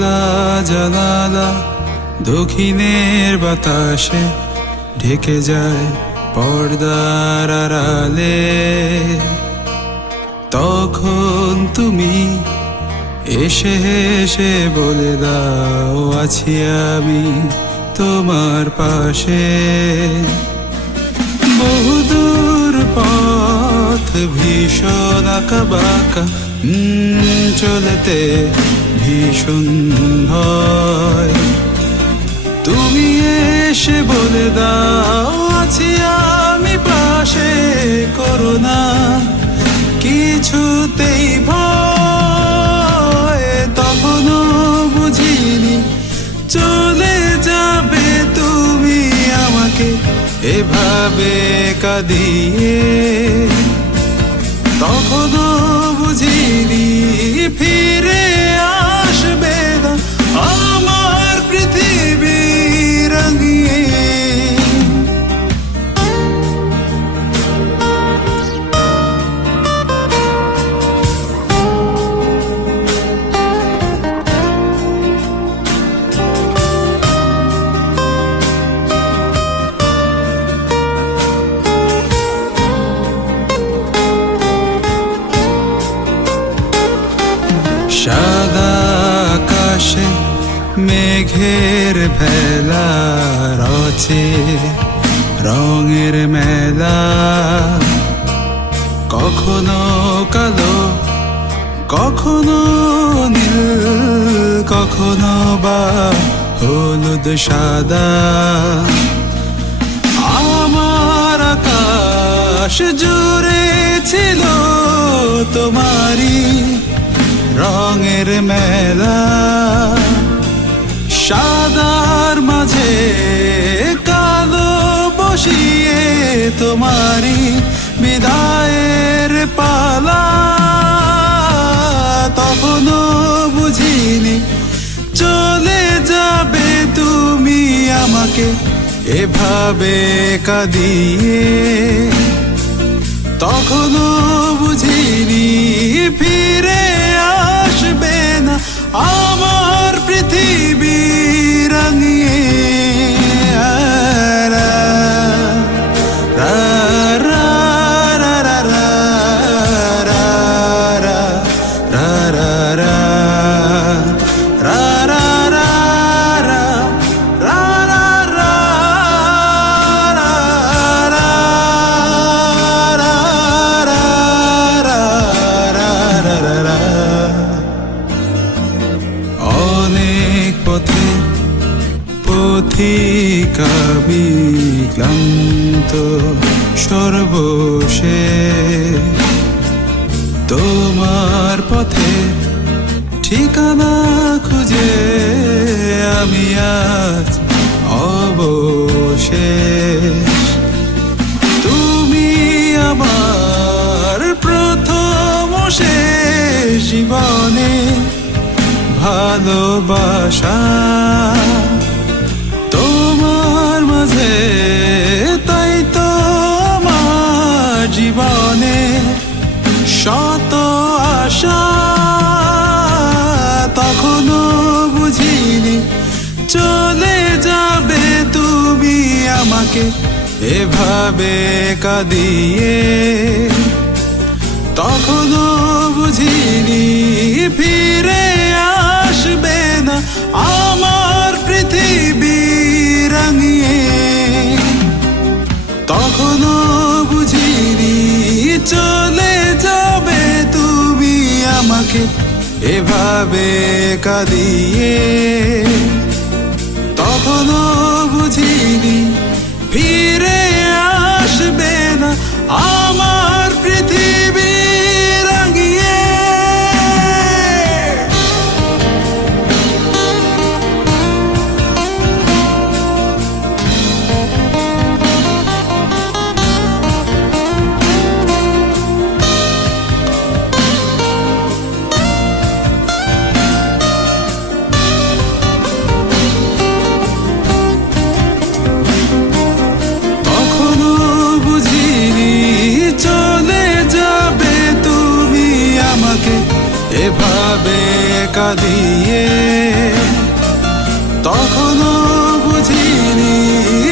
খোলা জানালা দক্ষিণের বাতাসে ঢেকে যায় পর্দার আড়ালে। তখন তুমি এসে এসে বলে দাও, আছি আমি তোমার পাশে। বহুদূর পথ ভীষণ আঁকা বাঁকা, চলতে ভীষণ ভয়। তুমি এসে বলে দাও, আছি আমি পাশে, করো না কিছুতেই ভয়। তখনও বুঝিনি চলে যাবে তুমি আমাকে এভাবে কাঁদিয়ে। তখনও বুঝিনি ফিরে আসবে না আমার পৃথিবী রাঙিয়ে। সাদা আকাশে মেঘের ভেলা রচে রঙের মেলা। কখনো কালো, কখনো নীল, কখনো বা হলুদ সাদা। আমার আকাশ জুড়ে ছিল তোমারই রঙের মেলা। সাদার মাঝে কালো বসিয়ে তোমারই বিদায়ের পালা। তখনও বুঝিনি চলে যাবে তুমি আমাকে এভাবে কাঁদিয়ে। তখনও বুঝিনি ফিরে আসবে না আমার পৃথিবী রাঙিয়ে। পথিক আমি ক্লান্ত সর্বশেষ, তোমার পথে ঠিকানা খুঁজে আমি আজ অবশেষ। তুমি আমার প্রথম শেষ জীবনে ভালোবাসা। তোমার মাঝে তাই তো আমার জীবনে শত আশা। তখনও বুঝিনি চলে যাবে তুমি আমাকে এভাবে কাঁদিয়ে। তখনও বুঝিনি ফিরে আসবে না আমার পৃথিবী রাঙিয়ে। তখনও বুঝিনি চলে যাবে তুমি আমাকে এভাবে কাঁদিয়ে। তখনও বুঝিনি ফিরে আসবে না আমার পৃথিবী রাঙিয়ে। চলে এভাবে কাঁদিয়ে তখনও বুঝিনি